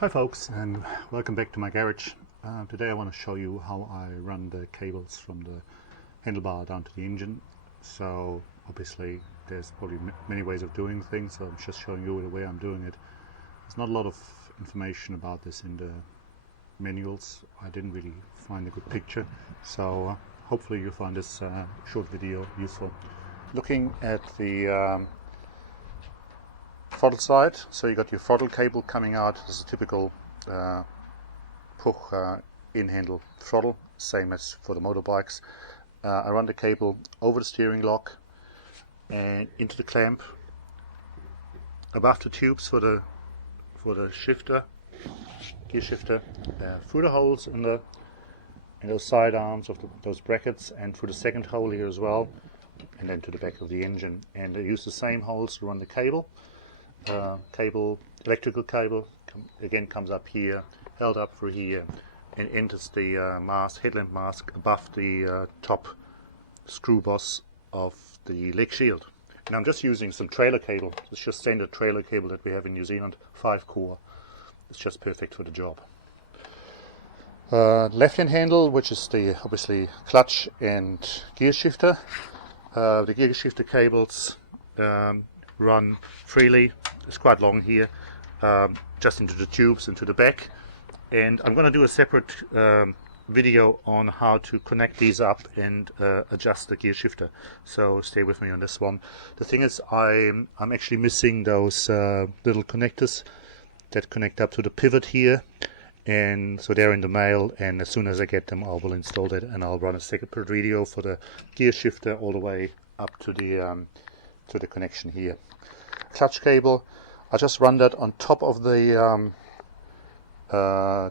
Hi folks, and welcome back to my garage. Today I want to show you how I run the cables from the handlebar down to the engine. So obviously there's probably many ways of doing things, so I'm just showing you the way I'm doing it. There's not a lot of information about this in the manuals. I didn't really find a good picture, so hopefully you'll find this short video useful. Looking at the throttle side, so you got your throttle cable coming out. This is a typical Puch in-handle throttle, same as for the motorbikes. I run the cable over the steering lock and into the clamp, above the tubes for the shifter, gear shifter, through the holes in those side arms of those brackets, and through the second hole here as well, and then to the back of the engine. And I use the same holes to run the cable. Electrical cable again comes up here, held up through here, and enters the headlamp mask above the top screw boss of the leg shield. And I'm just using some trailer cable. It's just standard trailer cable that we have in New Zealand, 5 core. It's just perfect for the job. Left-hand handle, which is the obviously clutch and gear shifter. The gear shifter cables run freely. It's quite long here, just into the tubes, into the back. And I'm going to do a separate video on how to connect these up and adjust the gear shifter, so stay with me on this one. The thing is, I'm actually missing those little connectors that connect up to the pivot here, and so they're in the mail, and as soon as I get them I will install that, and I'll run a separate video for the gear shifter all the way up to the connection here. Clutch cable, I just run that on top of the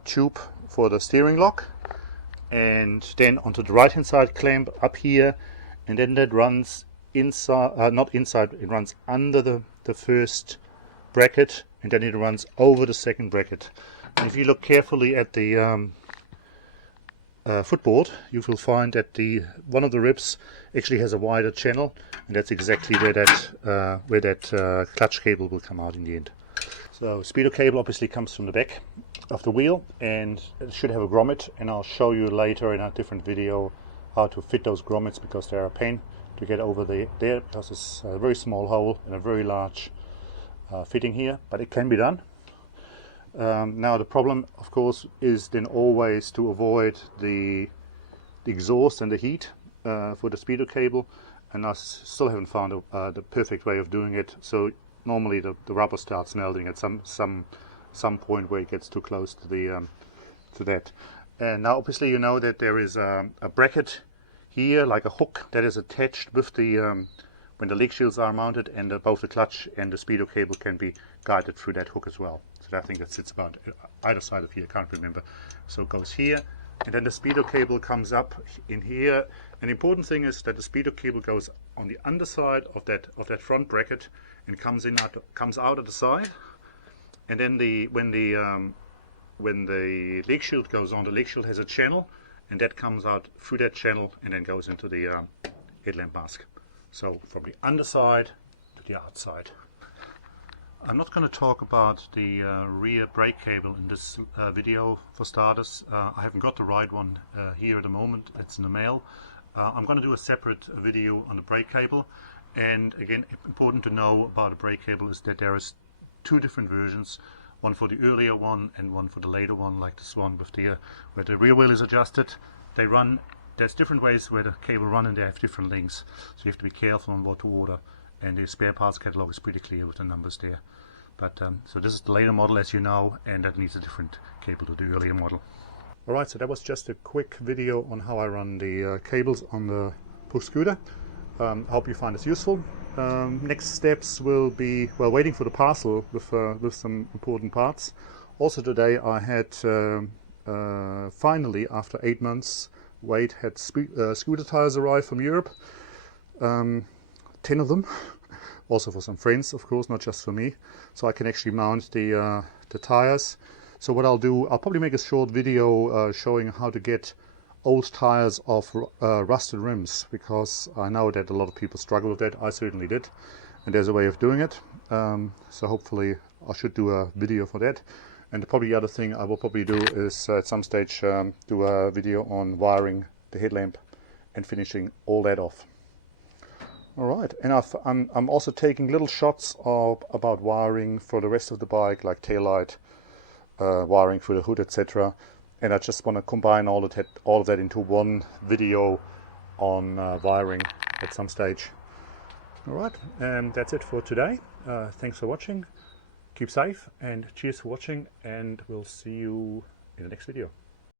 tube for the steering lock, and then onto the right hand side clamp up here, and then that runs inside, not inside, it runs under the first bracket, and then it runs over the second bracket. And if you look carefully at the footboard, you will find that one of the ribs actually has a wider channel, and that's exactly where that clutch cable will come out in the end. So Speedo cable obviously comes from the back of the wheel, and it should have a grommet, and I'll show you later in a different video how to fit those grommets, because they're a pain to get over there because it's a very small hole and a very large fitting here, but it can be done. Now the problem of course is then always to avoid the exhaust and the heat for the Speedo cable, and I still haven't found the perfect way of doing it. So normally the rubber starts melting at some point where it gets too close to that. And now obviously you know that there is a bracket here, like a hook, that is attached with the when the leg shields are mounted, and both the clutch and the Speedo cable can be guided through that hook as well. So I think that sits about either side of here, I can't remember. So it goes here, and then the Speedo cable comes up in here. An important thing is that the Speedo cable goes on the underside of that front bracket and comes out of the side. And then when the leg shield goes on, the leg shield has a channel, and that comes out through that channel and then goes into the headlamp mask. So from the underside to the outside. I'm not going to talk about the rear brake cable in this video for starters. I haven't got the right one here at the moment. It's in the mail. I'm going to do a separate video on the brake cable. And again, important to know about a brake cable is that there is 2 different versions. One for the earlier one and one for the later one, like this one with where the rear wheel is adjusted. There's different ways where the cable run, and they have different links, so you have to be careful on what to order, and the spare parts catalog is pretty clear with the numbers there. But so this is the later model, as you know, and that needs a different cable to the earlier model. Alright, so that was just a quick video on how I run the cables on the Puch scooter. I hope you find this useful. Next steps will be, well, waiting for the parcel with some important parts. Also today I had finally, after 8 months wait, had scooter tires arrive from Europe. 10 of them, also for some friends of course, not just for me, so I can actually mount the tires. So what I'll do, I'll probably make a short video showing how to get old tires off rusted rims, because I know that a lot of people struggle with that. I certainly did, and there's a way of doing it. So hopefully I should do a video for that. And probably the other thing I will probably do is at some stage do a video on wiring the headlamp and finishing all that off. Alright, and I'm also taking little shots about wiring for the rest of the bike, like taillight, wiring for the hood, etc. And I just want to combine all of that into one video on wiring at some stage. Alright, and that's it for today. Thanks for watching. Keep safe and cheers for watching, and we'll see you in the next video.